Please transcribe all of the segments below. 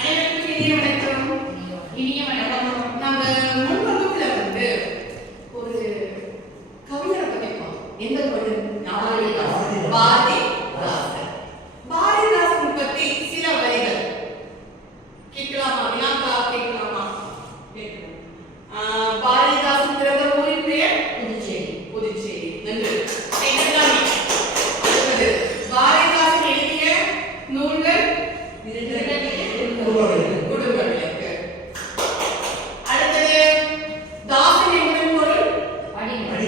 அனைவருக்கும் இனிய வணக்கம். இனிய வணக்கம். நம்ம முன் வகுப்புல ஒரு கவிஞரை பத்தி பார்த்தோம். எந்த கவிஞர்? பாரதிதாசன். பாரதிதாசன் பத்தி சில வரிகள் கேட்கலாமா? வினாக்கா கேட்கலாமா? பாரதிதாசன் பிறந்த ஊரின் பெயர் புதுச்சேரி. புதுச்சேரி. நன்று. பாரதிதாசன் எழுதிய நூல்கள் குடும்ப விளக்கு. அடுத்தது தாசன் என்பதன் பொருள் அடிமை.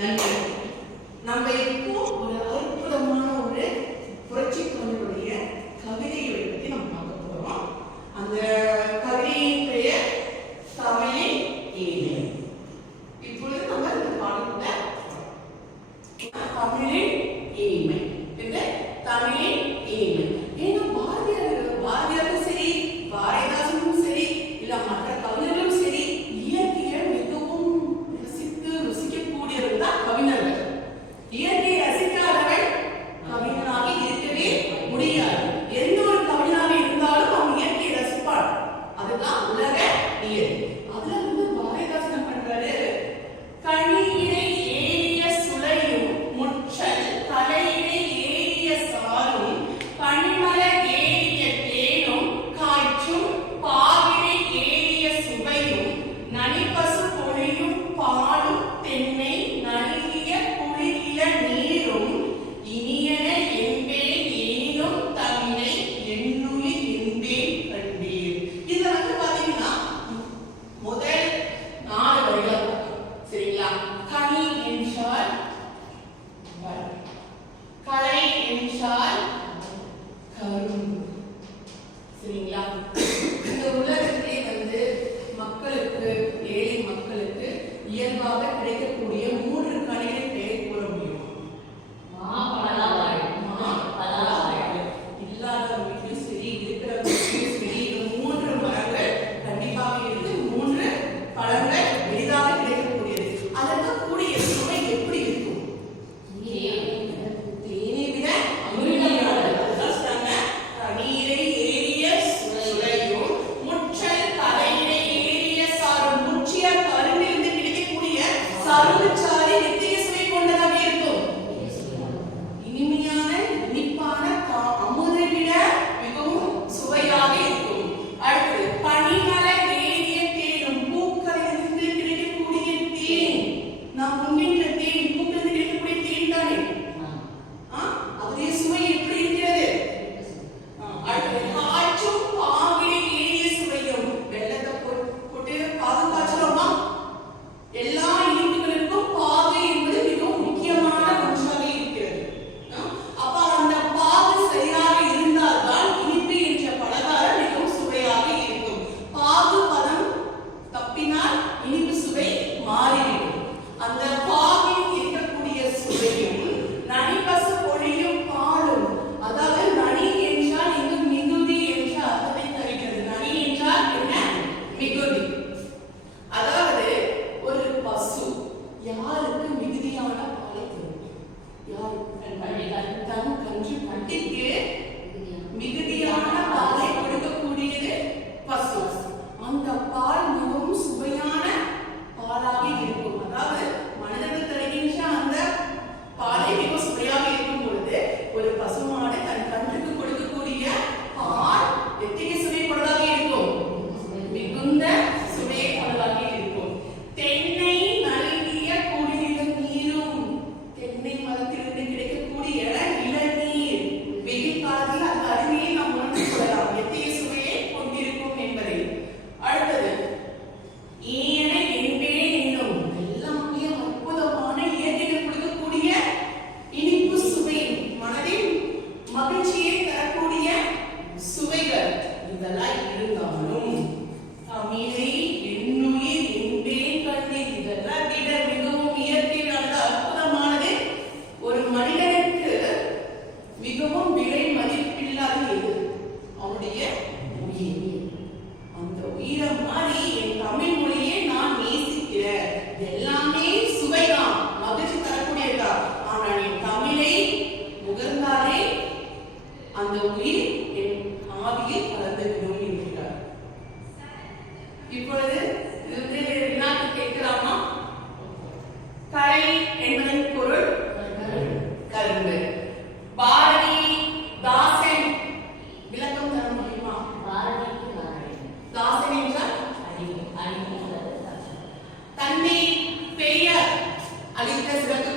நன்றி. நம்ம இப்போ ஒரு அற்புதமான ஒரு புரட்சி கவிஞருடைய கவிதையை பற்றி நம்ம பார்க்க போறோம். அந்த கவிதையின் பெயர் தமிழின் இனிமை. இப்பொழுது நம்ம இந்த பாடத்துல தமிழின் இனிமை தமிழின் இனிமை. ஏன்னா பாரதியாரும் சரி பாரதிதாசன் அளித்த சிறப்பு